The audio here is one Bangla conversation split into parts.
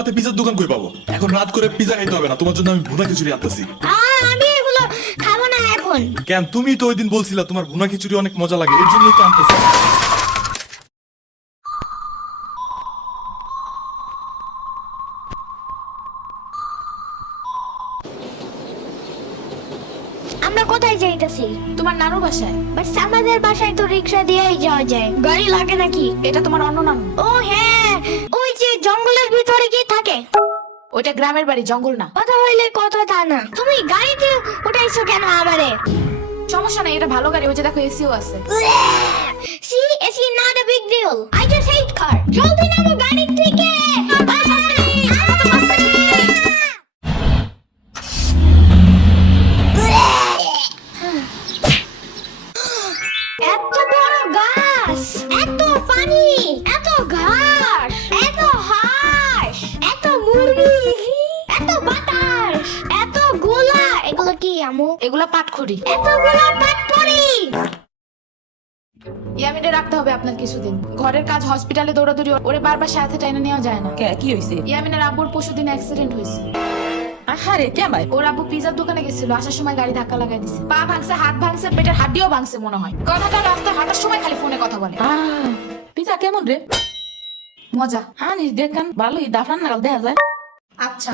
রাতে পিজার দোকান কই পাবো? এখন রাত করে পিজা খাইতে হবে না, তোমার জন্য আমি ভুনা খিচুড়ি আনতেছি। আমি এগুলো খাবো না এখন। কেন, তুমি তো ওই দিন বলছিলা তোমার ভুনা খিচুড়ি অনেক মজা লাগে, এর জন্যই তো আনতেছি। আমরা কোথায় যাইতেছি? তোমার নানুর বাসায়। বাট আমাদের বাসায় তো রিক্সা দিয়েই যাওয়া যায়, গাড়ি লাগে নাকি? এটা তোমার অন্য নানু। ও হ্যাঁ, ওই যে জঙ্গলের ভিতরে কি থাকে? ওইটা গ্রামের বাড়ি, জঙ্গল না। কথা হইলে কথা তা না, তুমি গাড়িতে উঠাইছো কেন আমারে? সমস্যা নাই, এটা ভালো গাড়ি। ওই যে দেখো এসিও আছে। See, it's not a big deal. I just hate car. জলদি নামো গাড়ি থেকে। এত বড় গাছ, এত পানি, এত ঘাস, এত হাঁস, এত মুরগি, এত বাতাস, এত গোলা। এগুলো কি আমু? এগুলা পাটখড়ি। এতগুলো পাটপড়ি। ইয়ামিনে রাখতে হবে আপনার কিছুদিন। ঘরের কাজ, হসপিটালে দৌড়াদৌড়ি, ওরে বারবার সাথে টাইনা নেওয়া যায় না। কে কি হইছে? ইয়ামিনের আব্বুর পরশুদিন অ্যাক্সিডেন্ট হয়েছে। আহারে কেমন? ওর আব্বু পিজার দোকানে গেছিল, আসার সময় গাড়ি ধাক্কা লাগাই দিছে। পা ভাঙছে, হাত ভাঙছে, পেটের হাড্ডিও ভাঙছে মনে হয়। কথাটা রাস্তায় হাঁটার সময় খালি ফোনে কথা বলে। পিজা কেমন রে? মজা। আনিস দেখান ভালোই, দাফান নাগাল দেখা যায়। আচ্ছা,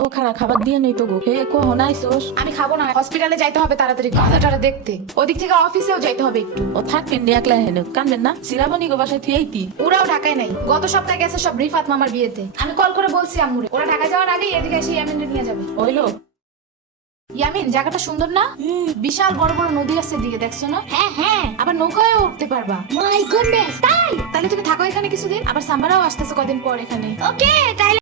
ও খারাপ খাবার দিয়ে নেই তো গো। হে কখন আইসোস? আমি খাবো না, হসপিটালে যাইতে হবে তাড়াতাড়ি কথাটা দেখতে। ওদিক থেকে অফিসেও যাইতে হবে একটু। ও থাকবেন নি একলা হেন, কানবেন না? সিরাবনি গো বাসায় থিয়েইতি। ওরাও ঢাকায় নাই, গত সপ্তাহে গেছে সব রিফাত মামার বিয়েতে। আমি কল করে বলছি আম্মুরে, ওরা ঢাকা যাওয়ার আগেই এদিকে এসে ইয়ামিনকে নিয়ে যাবে। ওইলো ইয়ামিন, জায়গাটা সুন্দর না? বিশাল বড় বড় নদী আছে দিকে, দেখছো না? হ্যাঁ হ্যাঁ, আবার নৌকায়ও উঠতে পারবা। মাই গুডনেস, তাই? তাহলে তুমি থাকো এখানে কিছুদিন। আবার সাম্বারাও আসতেছে কদিন পর এখানে। ওকে,